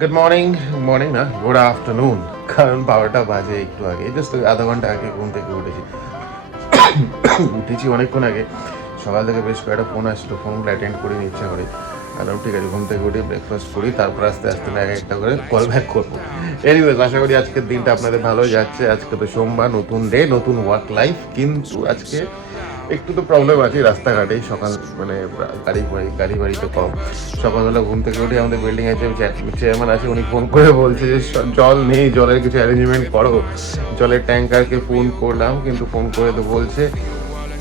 Good morning morning না good afternoon কারণ বারোটা বাজে একটু আগে। জাস্ট আধা ঘণ্টা আগে ঘুম থেকে উঠেছি। উঠেছি অনেকক্ষণ আগে। সকাল থেকে বেশ কয়েকটা ফোন আসলো। ফোনগুলো অ্যাটেন্ড করে ইচ্ছা করে। আলাম ঠিক আছে, ঘুম থেকে উঠে ব্রেকফাস্ট করি। তারপর আস্তে আস্তে এক একটা করে কল ব্যাক করব। এনিওয়েজ আশা করি আজকের দিনটা আপনাদের ভালো যাচ্ছে। আজকে তো সোমবার, নতুন ডে নতুন ওয়ার্ক লাইফ কিন্তু আজকে একটু তো প্রবলেম আছে রাস্তাঘাটে। সকাল মানে গাড়ি বাড়ি গাড়ি বাড়ি তো কম। সকালবেলা ঘুম থেকে উঠে আমাদের বিল্ডিং আছে চেয়ারম্যান আছে, উনি ফোন করে বলছে যে জল নেই, জলের কিছু অ্যারেঞ্জমেন্ট করো। জলের ট্যাঙ্কারকে ফোন করলাম, কিন্তু ফোন করে তো বলছে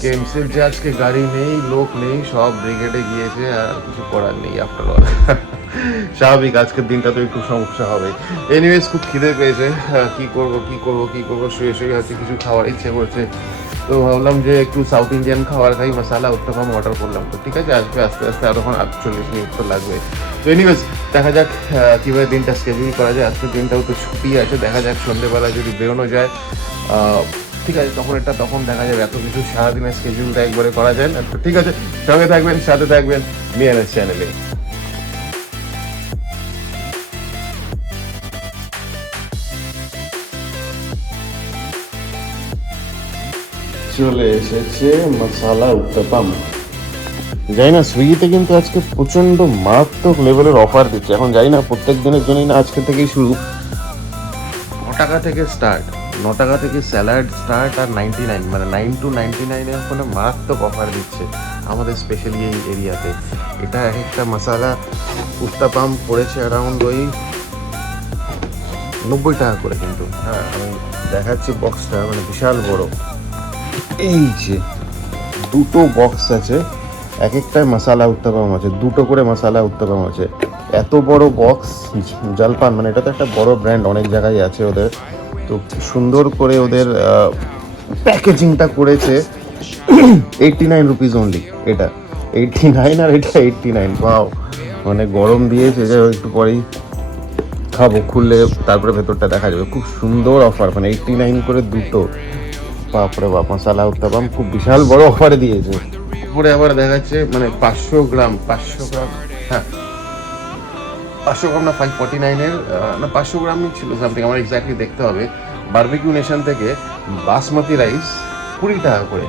কেমসের যে আজকে গাড়ি নেই, লোক নেই, সব ব্রিগেডে গিয়েছে, আর কিছু করার নেই আফটার অল স্বাভাবিক, আজকের দিনটা তো একটু সমস্যা হবে। এনিওয়েজ খুব খিদে পেয়েছে। কি করব কি করব কি করব, শুয়ে শুয়ে হচ্ছে কিছু খাওয়ার ইচ্ছে করছে। তো ভাবলাম যে একটু সাউথ ইন্ডিয়ান খাবার খাই, মশালা, উত্তপম অর্ডার করলাম। তো ঠিক আছে, আসবে, আস্তে আস্তে আরও এখন আটচল্লিশ মিনিট তো লাগবে। তো এনিওয়েজ দেখা যাক কীভাবে দিনটা স্কেডিউল করা যায়। আজকের দিনটাও তো ছুটি আছে, দেখা যাক সন্ধ্যেবেলা যদি বেরোনো যায়। ঠিক আছে, তখন এটা তখন দেখা যাবে। এত কিছু সারাদিনের স্কেডিউলটা একবারে করা যায় না। তো ঠিক আছে, সঙ্গে থাকবেন, সাথে থাকবেন মিয়ানের চ্যানেলে চলে এসেছে মশালা উত্তপম জানি না, সুইগিতে কিন্তু আজকে প্রচণ্ড মারাত্মক লেভেলের অফার দিচ্ছে। এখন জানি না, প্রত্যেক দিনের জন্যই না আজকে থেকেই শুরু। ন টাকা থেকে স্টার্ট ন টাকা থেকে স্যালাড স্টার্ট আর নাইনটি নাইন মানে নাইন টু নাইনটি নাইনের ওখানে মারাত্মক অফার দিচ্ছে আমাদের স্পেশালি এই এরিয়াতে এটা এক একটা মশালা উত্তাপাম পড়েছে অ্যারাউন্ড ওই নব্বই টাকা করে কিন্তু। হ্যাঁ আমি দেখাচ্ছি বক্সটা মানে বিশাল বড়। এই যে দুটো বক্স আছে এক একটায় মশালা উত্তাপাম আছে, দুটো করে মশালা উত্তাপাম আছে। এত বড় বক্স জলপান মানে এটা তো একটা বড় ব্র্যান্ড অনেক জায়গায় আছে ওদের। তো সুন্দর করে ওদের প্যাকেজিংটা করেছে। এইটটি নাইন রুপিস অনলি এটা। এইটটি নাইন আর এটা এইটটি নাইন পাও মানে গরম দিয়েছে যে একটু পরেই খাব, খুললে তারপরে ভেতরটা দেখা যাবে। খুব সুন্দর অফার মানে এইটটি নাইন করে দুটো। বাপরে বাপ, মশালা উত্তাপাম খুব বিশাল বড় অফারে দিয়েছে। উপরে আবার দেখাচ্ছে মানে পাঁচশো গ্রাম পাঁচশো গ্রাম হ্যাঁ। পাঁচশো গ্রাম না ফাইভ ফর্টি নাইনের না, পাঁচশো গ্রামই ছিল সামথিং আমার এক্স্যাক্টলি দেখতে হবে। বারবিকিউ নেশন থেকে বাসমতি রাইস কুড়ি টাকা করে।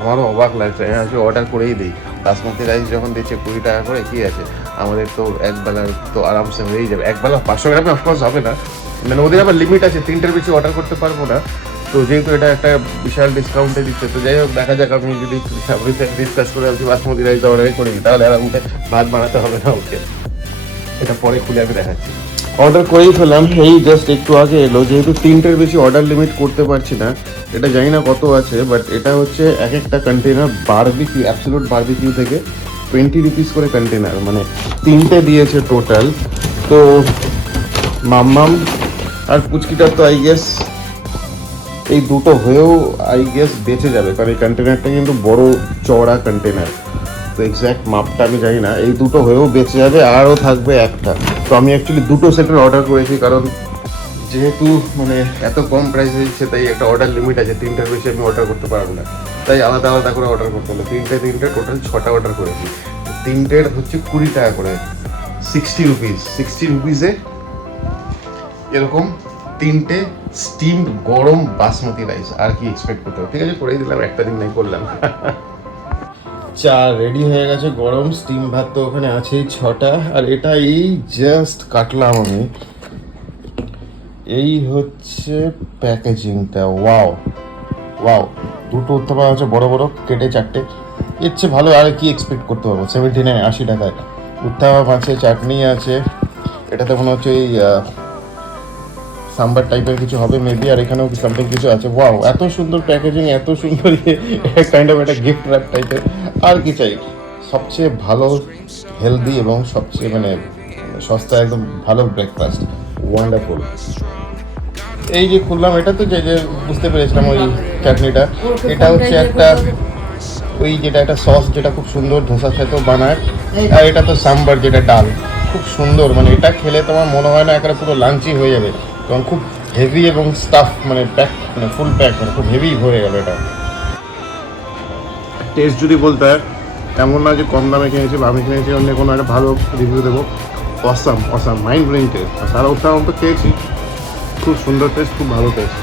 আমারও অবাক লাগছে, আমি আজকে অর্ডার করেই দিই। বাসমতি রাইস যখন দিচ্ছে কুড়ি টাকা করে, কি আছে? আমাদের তো এক বেলার তো আরামসে হয়েই যাবে। এক বেলা পাঁচশো গ্রামে অফকোর্স হবে না। মানে ওদের আবার লিমিট আছে, তিনটের বেশি অর্ডার করতে পারব না। তো যেহেতু এটা একটা বিশাল ডিসকাউন্টে দিচ্ছে, তো যাই হোক, দেখা যাক আমি যদি ডিসকাস করে আজকে বাসমতি রাইস অর্ডার করি তাহলে আর আমাকে ভাত বানাতে হবে না ওকে এটা পরে খুলে আমি দেখাচ্ছি। অর্ডার করেই ফেলাম এই জাস্ট একটু আগে এলো, যেহেতু তিনটের বেশি অর্ডার লিমিট করতে পারছি না, এটা জানি না কত আছে বাট এটা হচ্ছে এক একটা কন্টেনার বারবিকিউ অ্যাবসোলুট বারবিকিউ থেকে টোয়েন্টি রুপিস করে কন্টেনার মানে তিনটে দিয়েছে টোটাল তো মাম্মাম আর পুচকিটার তো আই গেস এই দুটো হয়েও আই গেস বেঁচে যাবে। কারণ এই কন্টেনারটা কিন্তু বড় চওড়া কন্টেনার তো এক্স্যাক্ট মাপটা আমি জানি না। এই দুটো হয়েও বেঁচে যাবে, আরও থাকবে একটা। তো আমি অ্যাকচুয়ালি দুটো সেটের অর্ডার করেছি, কারণ যেহেতু মানে এত কম প্রাইসে দিচ্ছে তাই একটা অর্ডার লিমিট আছে। তিনটার বেশি আমি অর্ডার করতে পারব না। তাই আলাদা আলাদা করে অর্ডার করতে হলো। তিনটে তিনটে টোটাল ছটা অর্ডার করেছি। তিনটের হচ্ছে কুড়ি টাকা করে। সিক্সটি রুপিস সিক্সটি রুপিসে এরকম তিনটে স্টিম গরম বাসমতি রাইস আর কি এক্সপেক্ট করতে হবে? ঠিক আছে, করেই দিলাম, একটা দিন নাই করলাম। চা রেডি হয়ে গেছে, গরম স্টিম ভাত তো ওখানে আছেই ছটা, আর এটা এই জাস্ট কাটলাম আমি। এই হচ্ছে প্যাকেজিংটা ওয়াও ওয়াও দুটো উত্তাপা আছে, বড় বড়, কেটে চারটে। এর চেয়ে ভালো আর কি এক্সপেক্ট করতে পারব? সেভেন্টি নাইন আশি টাকায়। উত্তাপাম আছে, চাটনি আছে। এটাতে মনে হচ্ছে এই সাম্বার টাইপের কিছু হবে মেবি আর এখানেও সামথিং কিছু আছে? ওয়াও এত সুন্দর প্যাকেজিং এত সুন্দর কাইন্ড অফ একটা গিফট র্যাপ টাইপের আর কি চাই? সবচেয়ে ভালো হেলদি এবং সবচেয়ে মানে সস্তা একদম ভালো ব্রেকফাস্ট ওয়ান্ডারফুল এই যে খুললাম, এটা তো যে যে বুঝতে পেরেছিলাম ওই চাটনিটা। এটা হচ্ছে একটা, ওই যেটা একটা সস যেটা খুব সুন্দর ধোসার সাথেও বানায়। আর এটা তো সাম্বার, যেটা ডাল। খুব সুন্দর মানে এটা খেলে তোমার মনে হয় না একটা পুরো লাঞ্চই হয়ে যাবে। এবং খুব হেভি এবং স্টাফ মানে প্যাক মানে ফুল প্যাক মানে খুব হেভি হয়ে গেল এটা। টেস্ট যদি বলতে হয় এমন না যে কম দামে কিনেছি বা আমি কিনেছি অন্য কোনো একটা ভালো রিভিউ দেবো। Awesome awesome mind brain taste আর সারা উত্তরাম তো খেয়েছি। খুব সুন্দর টেস্ট খুব ভালো টেস্ট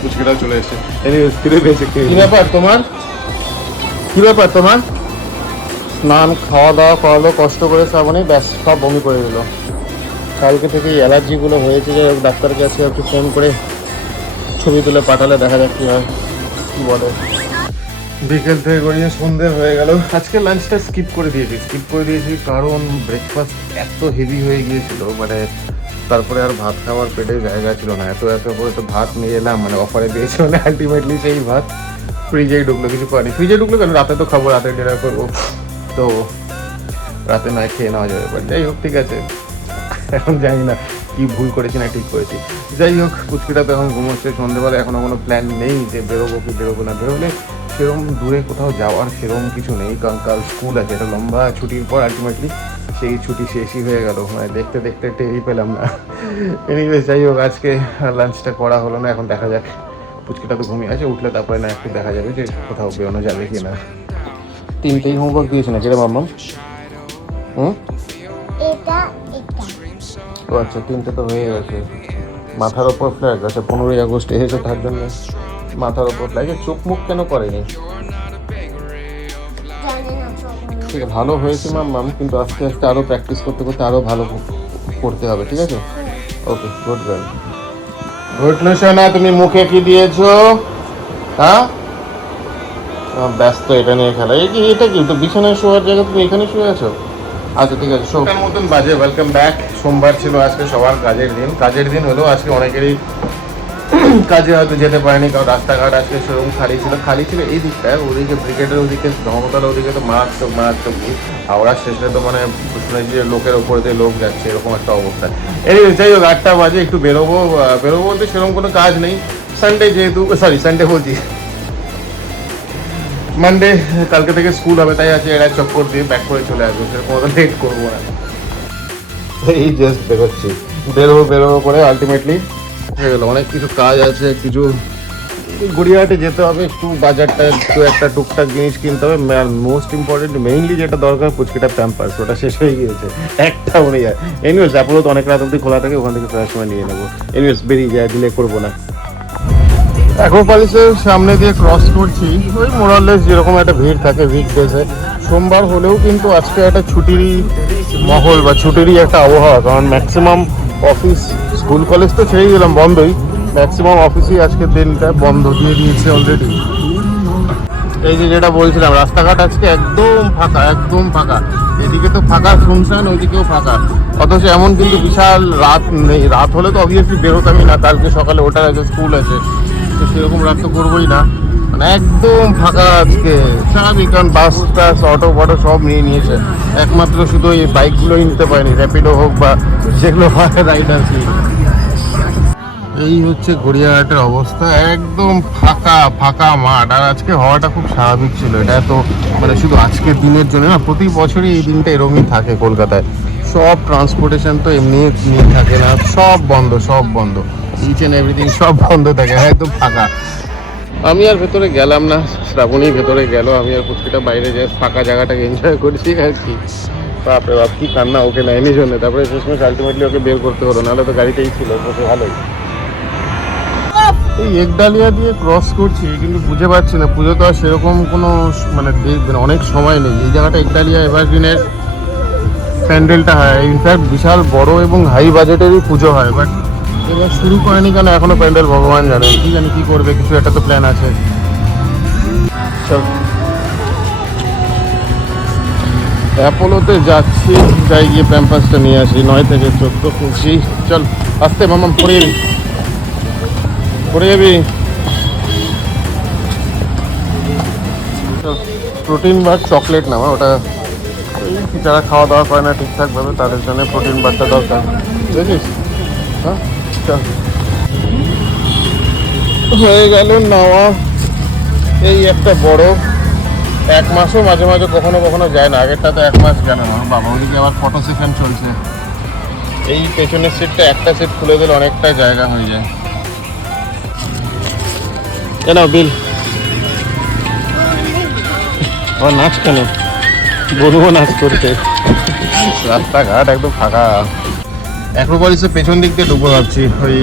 ফুচকাটা চলে এসেছে। এনিওয়েজ ফিরে পেয়েছে কি ব্যাপার তোমার? কি ব্যাপার তোমার? স্নান খাওয়া দাওয়া করালো কষ্ট করে শ্রাবণী ব্যাস সব বমি করে দিল। কালকে থেকে অ্যালার্জিগুলো হয়েছে যে আজকে একটু ফোন করে ছবি তুলে পাঠালে দেখা যাক কি হয়। কি বলে। বিকেল থেকে গড়িয়ে সন্ধে হয়ে গেল। আজকে লাঞ্চটা স্কিপ করে দিয়েছি। স্কিপ করে দিয়েছি কারণ ব্রেকফাস্ট এত হেভি হয়ে গিয়েছিল মানে তারপরে আর ভাত খাওয়ার পেটে জায়গা ছিল না। এত এত করে তো ভাত নিয়ে এলাম মানে অফারে দিয়েছে মানে আলটিমেটলি সেই ভাত ফ্রিজেই ঢুকলো, কিছু করেনি। ফ্রিজে ঢুকলো কেন? রাতে তো খাব, রাতে ডিনার করব। তো রাতে না খেয়ে নেওয়া যাবে। বাট যাই হোক, ঠিক আছে। এখন জানি না কি ভুল করেছি না ঠিক করেছি। যাই হোক, পুচকিটা তো এখন ঘুমোচ্ছে সন্ধ্যেবেলা এখনও কোনো প্ল্যান নেই যে বেরোবো কি বেরোবো না বেরোলে। সেরকম দূরে কোথাও যাওয়ার সেরকম কিছু নেই, কারণ কাল স্কুল আছে, এটা লম্বা ছুটির পর আলটিমেটলি সেই ছুটি শেষই হয়ে গেল। মানে দেখতে দেখতে টেরই পেলাম না। এনিওয়েজ যাই হোক, আজকে লাঞ্চটা করা হলো না, এখন দেখা যাক। পুচকিটা তো ঘুমিয়ে আছে, উঠলে তারপরে না একটু দেখা যাবে যে কোথাও বেরোনো যাবে কি না তিনটেই হোমওয়ার্ক দিয়েছে না কিরে মাম্মাম হুম? ও আচ্ছা তিনটে তো হয়ে গেছে। মাথার ওপর ফ্ল্যাগ আছে, পনেরোই আগস্ট এসেছে তার জন্য। মাথার ওপর ফ্ল্যাগে চোখ মুখ কেন করেনি? ঠিক ভালো হয়েছে ম্যাম ম্যাম কিন্তু আস্তে আস্তে আরও প্র্যাকটিস করতে করতে আরও ভালো করতে হবে, ঠিক আছে? ওকে গুড গার্ল গুড না তুমি মুখে কি দিয়েছ? হ্যাঁ? ব্যস্ত এটা নিয়ে খেলা। এই কি এটা কি? তো বিছানায় শোয়ার জায়গা তুমি এখানে শুয়ে আছো? আচ্ছা ঠিক আছে মতন বাজে ওয়েলকাম ব্যাক সোমবার ছিল আজকে সবার কাজের দিন। কাজের দিন আজকে অনেকেরই কাজে হয়তো যেতে পারেনি, কারণ রাস্তাঘাট আজকে সেরকম খালি ছিল। খালি ছিল এই দিকটায় ওদিকে ব্রিগেডের ওদিকে ওদিকে তো মারাত্মক মারাত্মক ভিড়। হাওড়া স্টেশনে তো মানে শুনেছি যে লোকের ওপর দিয়ে লোক যাচ্ছে, এরকম একটা অবস্থা। এই যাই হোক, আটটা বাজে, একটু বেরোবো বেরোবো বলতে সেরকম কোনো কাজ নেই। সানডে যেহেতু সরি সানডে বলছি। মানডে কালকে থেকে স্কুল হবে, তাই আছে, এরা চক্কর দিয়ে ব্যাক করে চলে আসব, সেরকম অত লেট করব না। এই জাস্ট বেরোচ্ছি। বেরোবো বেরোবো করে আলটিমেটলি হয়ে গেলো। অনেক কিছু কাজ আছে, কিছু গড়িয়াহাটে যেতে হবে, একটু বাজারটা, একটু একটা টুকটাক জিনিস কিনতে হবে। আর মোস্ট ইম্পর্টেন্ট মেইনলি যেটা দরকার, পুচকিটা প্যাম্পার্স ওটা শেষ হয়ে গিয়েছে। একটাও নেই আর এনিওয়েজ অ্যাপোলো তো অনেক রাত অব্দি খোলা থাকে, ওখান থেকে সময় নিয়ে নেব। এনিওয়েজ বেরিয়ে যায় ডিলে করব না। অ্যাকোপালিসের সামনে দিয়ে ক্রস করছি, ওই মোরালেস যেরকম একটা ভিড় থাকে উইকডেজে সোমবার হলেও কিন্তু আজকে একটা ছুটিরই মহল বা ছুটিরই একটা আবহাওয়া, কারণ ম্যাক্সিমাম অফিস স্কুল কলেজ তো ছেড়েই দিলাম বন্ধই। ম্যাক্সিমাম অফিসই আজকের দিনটা বন্ধ দিয়ে দিয়েছে অলরেডি এই যে যেটা বলছিলাম, রাস্তাঘাট আজকে একদম ফাঁকা একদম ফাঁকা। এদিকে তো ফাঁকা শুনশান, ওইদিকেও ফাঁকা। অথচ এমন কিন্তু বিশাল রাত নেই। রাত হলে তো অবভিয়াসলি বেরোতামই না, কালকে সকালে ওঠার আছে স্কুল আছে। তো সেরকম রাত তো করবোই না। মানে একদম ফাঁকা আজকে। স্বাভাবিক, কারণ বাস টাস অটো ফটো সব নিয়ে নিয়েছে। একমাত্র শুধু এই বাইকগুলোই নিতে পারেনি র্যাপিডো হোক বা যেগুলো হয় রাইডার এই হচ্ছে গড়িয়াহাটের অবস্থা। একদম ফাঁকা ফাঁকা মাঠ। আর আজকে হওয়াটা খুব স্বাভাবিক ছিল। এটা তো মানে শুধু আজকের দিনের জন্য না, প্রতি বছরই এই দিনটা এরকমই থাকে কলকাতায়। সব ট্রান্সপোর্টেশন তো এমনি এমনি থাকে না। সব বন্ধ সব বন্ধ। ইচ অ্যান্ড এভরিথিং সব বন্ধ থাকে একদম ফাঁকা। আমি আর ভেতরে গেলাম না, শ্রাবণী ভেতরে গেল, আমি আর পুচকিটা বাইরে যাই ফাঁকা জায়গাটাকে এনজয় করছি আর কি। বাপরে বাপ, কি কান্না, ওকে নেয়নি জন্য। তারপরে শেষমেশ আলটিমেটলি ওকে বের করতে হলো, নাহলে তো গাড়িতেই ছিল বসে ভালোই। এই একডালিয়া দিয়ে ক্রস করছি, কিন্তু বুঝে পাচ্ছি না, পুজো তো আর সেরকম কোনো মানে দে- মানে অনেক সময় নেই। এই জায়গাটা একডালিয়া এভারগ্রিনের প্যান্ডেলটা হয়। ইনফ্যাক্ট বিশাল বড় এবং হাই বাজেটেরই পুজো হয় বাট এবার শুরু করেনি কেন? এখনও প্যান্ডেল, ভগবান জানে। কি জানি কি করবে, কিছু একটা তো প্ল্যান আছে। অ্যাপোলোতে যাচ্ছি, যাই গিয়ে প্যাম্পাসটা নিয়ে আসি। নয় থেকে চোদ্দ খুঁজছি চল, আসতে মামাম পড়ে যাবি পড়ে যাবি প্রোটিন বার চকলেট না ওটা যারা খাওয়া দাওয়া করে না ঠিকঠাকভাবে, তাদের জন্য প্রোটিন বারটা দরকার। বুঝেছিস? হ্যাঁ? চল হয়ে গেল নেওয়া। এই একটা বড়। এক মাসও মাঝে মাঝে কখনো কখনো যায় না। আগেরটা তো এক মাস গেল বাবা ওদিকে আবার ফটো সেশন চলছে। এই পেছনের সিটটা একটা সিট খুলে দিলে অনেকটা জায়গা হয়ে যায়। কেন বিল আবার নাচ কেন? বলব নাচ করতে। রাস্তাঘাট একদম ফাঁকা। অ্যাক্রোপলিসের পেছন দিক দিয়ে ঢুকবো ভাবছি, ওই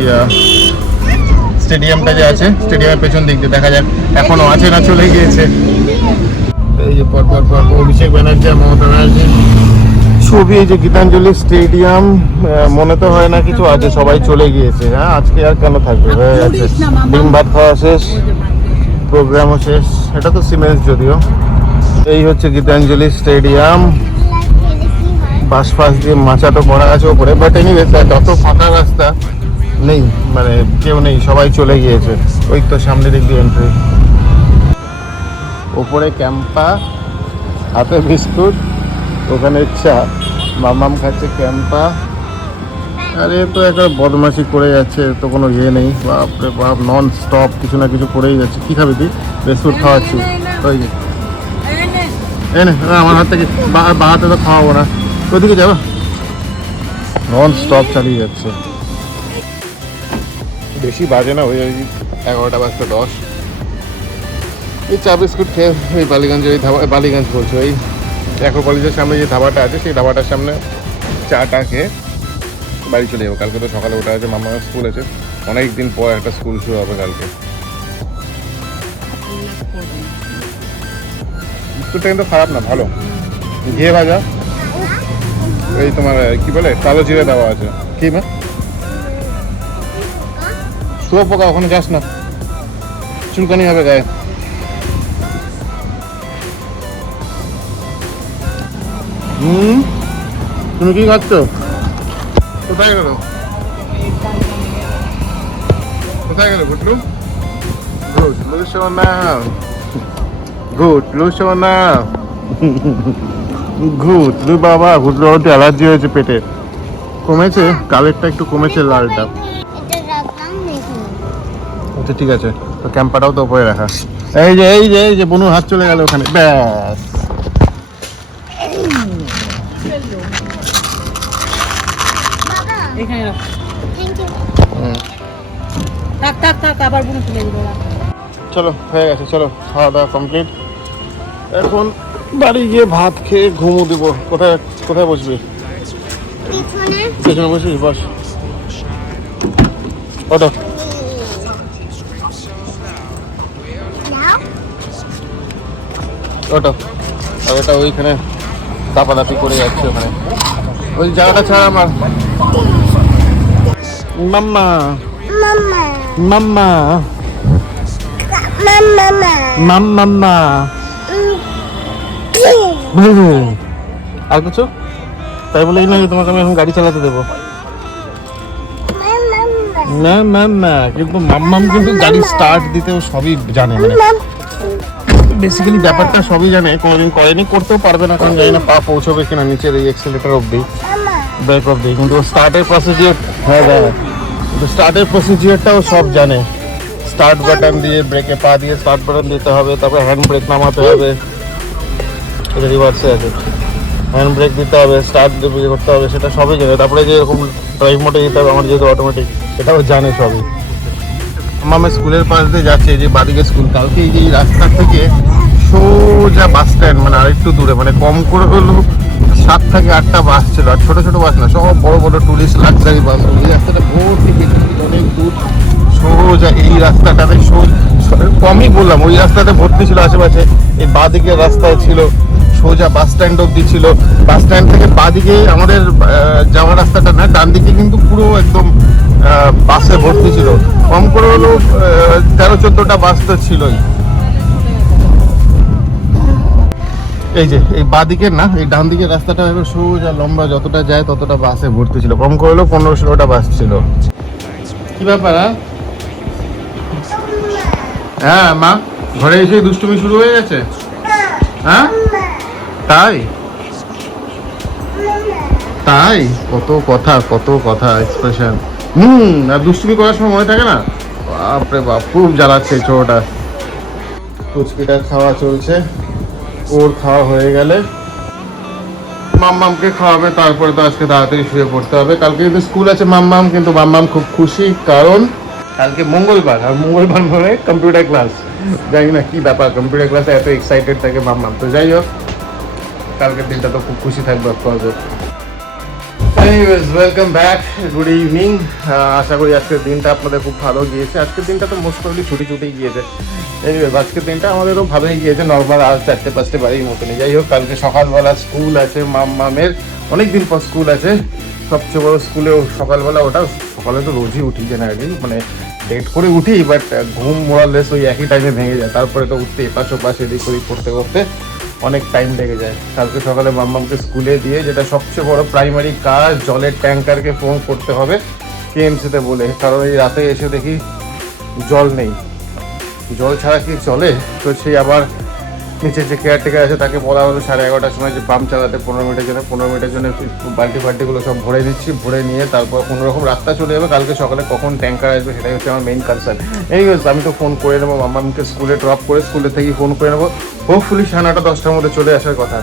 স্টেডিয়ামটা যে আছে, স্টেডিয়ামের পেছন দিক দিয়ে দেখা যাক, এখনও আছে না চলে গিয়েছে। এই যে পর পর অভিষেক ব্যানার্জি মমতা ব্যানার্জি। ছবি, এই যে গীতাঞ্জলি স্টেডিয়াম মনে তো হয় না কিছু আছে, সবাই চলে গিয়েছে হ্যাঁ আজকে আর কেন থাকবে? ডিম ভাত খাওয়া শেষ, প্রোগ্রামও শেষ, এটা তো সিমেন্স যদিও। এই হচ্ছে গীতাঞ্জলি স্টেডিয়াম। বাস ফাস দিয়ে মাচাটো করা আছে ওপরে বাট এনিওয়ে যত ফাঁকা রাস্তা নেই মানে কেউ নেই, সবাই চলে গিয়েছে। ওই তো সামনে দিক দিয়ে এন্ট্রি ওপরে ক্যাম্পা, হাতে বিস্কুট, ওখানে চা। মামাম খাচ্ছে ক্যাম্পা। আরে তো একটা বদমাশি করে যাচ্ছে তো কোনো ইয়ে নেই। বাপরে বাপ নন স্টপ কিছু না কিছু করেই যাচ্ছে। কী খাবি তুই? বিস্কুট খাওয়াচ্ছি। ওই আমার হাত থেকে বা হাতে তো খাওয়াবো না। ওইদিকে যাব? নন স্টপ চালিয়ে যাচ্ছে। বেশি বাজে না ওই ওই এগারোটা বাজতে দশ। এই চা বিস্কুট খেয়ে ওই বালিগঞ্জের ওই ধাবা বালিগঞ্জ বলছো ওই একো কলেজের সামনে যে ধাবাটা আছে সেই ধাবাটার সামনে চাটা খেয়ে বাড়ি চলে যাব। কালকে তো সকালে ওঠা আছে মামা স্কুল আছে। অনেক দিন পর একটা স্কুল শুরু হবে কালকে। বিস্কুটটা কিন্তু খারাপ না ভালো। ঘিয়ে ভাজা। এই তোমার কি বলে, কালো জিরে দেওয়া আছে। কি, মা? শুয়ো পোকা, ওখানে যাস না। চুলকানি হবে গায়ে। হুম? তুমি কি খাচ্ছ? কোথায় গেল? কোথায় গেল, গুটলু? গুটলু সোনা গুটলু সোনা ঘুটলু বাবা ঘুটলু হতে অ্যালার্জি হয়েছে পেটে। কমেছে? কালেরটা একটু কমেছে লালটা। আচ্ছা ঠিক আছে। তো ক্যাম্পাটাও তো উপরে রাখা। এই যে এই যে এই যে বনু হাত চলে গেল ওখানে। ব্যাস। চলো হয়ে গেছে চলো খাওয়া দাওয়া কমপ্লিট এখন বাড়ি গিয়ে ভাত খেয়ে ঘুমো দিব। কোথায় কোথায় বসবি? পেছনে। বসবি বস। নাও ওটো আর ওটা ওইখানে দাপাদাপি করে যাচ্ছে ওখানে। ওই জায়গাটা ছাড়া আমার। মাম্মা। মাম্মা। মাম্মা। মাম্মা মাম্মা আর কিছু? তাই বলে এই না তোমাকে আমি এখন গাড়ি চালাতে দেবো। না না না, কিন্তু মাম্মাম কিন্তু গাড়ি স্টার্ট দিতেও সবই জানে মানে বেসিক্যালি ব্যাপারটা সবই জানে, কোনোদিন করেনি, করতেও পারবে না, কারণ জানি না পা পৌঁছবে কিনা নিচের এই এক্সেলেটার অবধি ব্রেক অবধি, কিন্তু স্টার্টের প্রসিজিওর হ্যাঁ হ্যাঁ কিন্তু স্টার্টের প্রসিজিওরটাও সব জানে। স্টার্ট বাটন দিয়ে ব্রেকে পা দিয়ে স্টার্ট বাটন দিতে হবে, তারপরে হ্যান্ড ব্রেক নামাতে হবে। এটা রিভার্সে আছে। হ্যান্ড ব্রেক দিতে হবে স্টার্ট করতে হবে, সেটা সবই জানে। তারপরে যে এরকম ড্রাইভ মোটে দিতে হবে, আমার যেহেতু অটোমেটিক এটাও জানে সবই। মামা স্কুলের পাশ দিয়ে যাচ্ছে যে বাদিকে স্কুল কালকে এই যে রাস্তা থেকে সোজা বাস স্ট্যান্ড মানে আরেকটু দূরে মানে কম করে হলেও সাত থেকে আটটা বাস ছিল, আর ছোট ছোট বাস না, সব বড় বড় টুরিস্ট লাক্সারি বাস এই রাস্তাটা ভর্তি অনেক দূর। সোজা এই রাস্তাটাতে সোজা কমই বললাম, ওই রাস্তাতে ভর্তি ছিল আশেপাশে, এই বাদিকে রাস্তায় ছিল। সোজা বাস স্ট্যান্ড অব্দি ছিল। বাস স্ট্যান্ড থেকে বাদিকে আমাদের যাওয়ার রাস্তাটা না ডান দিকে কিন্তু পুরো একদম বাসে ভর্তি ছিল। কম করে আহ, তেরো চোদ্দটা বাস তো ছিলই। এই যে এই বাদিকের না এই ডান দিকের রাস্তাটা হলো সোজা লম্বা যতটা যায় ততটা বাসে ভর্তি ছিল। কম করে হলেও পনেরো ষোলোটা বাস ছিল। কি ব্যাপার? হ্যাঁ মা ঘরে এসে দুষ্টুমি শুরু হয়ে গেছে? হ্যাঁ তাই? তাই? কত কথা কত কথা এক্সপ্রেশন হুম, আর দুষ্টুমি করার সময় মনে থাকে না? বাপরে বাপ, খুব জ্বালাচ্ছে ছোটটা। ফুচকিটা খাওয়া চলছে। ওর খাওয়া হয়ে গেলে মাম্মামকে খাওয়াবে, তারপরে তো আজকে তাড়াতাড়ি শুয়ে পড়তে হবে। কালকে কিন্তু স্কুল আছে মাম্মাম, কিন্তু মাম্মাম খুব খুশি, কারণ কালকে মঙ্গলবার, আর মঙ্গলবার মানে কম্পিউটার ক্লাস জানি না কি ব্যাপার কম্পিউটার ক্লাসে এত এক্সাইটেড থাকে মাম্মাম। তো যাই হোক কালকের দিনটা তো খুব খুশি থাকবে of course welcome back good evening আশা করি আজকের দিনটা আপনাদের খুব ভালো গিয়েছে। আজকের দিনটা তো মোস্ট প্রবলি ছুটি ছুটি গিয়েছে। এনিওয়েজ আজকের দিনটা আমাদেরও ভালোই গিয়েছে। নর্মাল আজ চারটে পাঁচটে বাড়ির মতনই। যাই হোক, কালকে সকালবেলা স্কুল আছে, মাম, মামের। অনেক দিন পর স্কুল আছে। সবচেয়ে বড় স্কুলেও সকালবেলা ওটা সকালে তো রোজই উঠি জেনারেলি মানে লেট করে উঠি বাট ঘুম মোরালেস ওই একই টাইমে ভেঙে যায়। তারপরে তো উঠতে, এপাশ ওপাশ, এদিক ওদিক করতে করতে অনেক টাইম লেগে যায়। কালকে সকালে মাম্মামকে স্কুলে দিয়ে যেটা সবচেয়ে বড় প্রাইমারি কাজ, জলের ট্যাঙ্কারকে ফোন করতে হবে কেএমসিতে বলে। কারণ এই রাতে এসে দেখি জল নেই। জল ছাড়া কি চলে? তো সেই আবার নিচে যে কেয়ারটেকার আছে, তাকে বলা হলো সাড়ে এগারোটার সময় যে পাম্প চালাতে পনেরো মিনিটের জন্য, পনেরো মিনিটের জন্য বাল্টি ফাল্টিগুলো সব ভরে দিচ্ছি ভরে নিয়ে তারপর কোনো রকম রাস্তা চলে যাবে, কালকে সকালে কখন ট্যাঙ্কার আসবে সেটাই হচ্ছে আমার মেইন কনসার্ন এইগুলো আমি তো ফোন করে নেব মামাকে স্কুলে ড্রপ করে স্কুলে থেকে ফোন করে নেব। হোপফুলি সাড়ে দশটার মধ্যে চলে আসার কথা।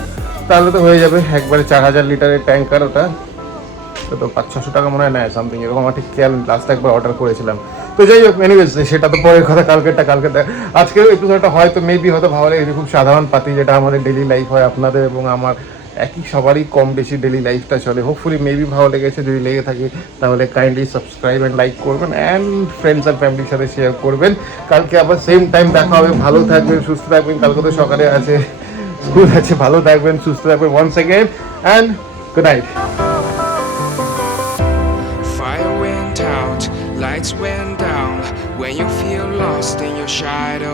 তাহলে তো হয়ে যাবে, একবারে চার হাজার লিটারের ট্যাঙ্কার ওটা। তো তো পাঁচ ছশো টাকা মনে হয় নেয় সামথিং এরকম, আমার ঠিক খেয়াল লাস্ট একবার অর্ডার করেছিলাম। তো যাই হোক এনিওয়েজ সেটা তো পরের কথা, কালকেরটা কালকে দেখ আজকের এপিসোডটা হয়তো মেবি হয়তো ভালো লাগে খুব সাধারণ পাতি যেটা আমাদের ডেলি লাইফ হয় আপনাদের এবং আমার একই সবারই কম বেশি ডেলি লাইফটা চলে। হোপফুলি মেবি ভালো লেগেছে, যদি লেগে থাকে, তাহলে কাইন্ডলি সাবস্ক্রাইব অ্যান্ড লাইক করবেন অ্যান্ড ফ্রেন্ডস অ্যান্ড ফ্যামিলির সাথে শেয়ার করবেন। কালকে আবার সেম টাইম দেখা হবে। ভালো থাকবেন, সুস্থ থাকবেন। কালকে তো সকালে আছে স্কুল আছে, ভালো থাকবেন, সুস্থ থাকবেন one second and good night lights went lost in your shadow.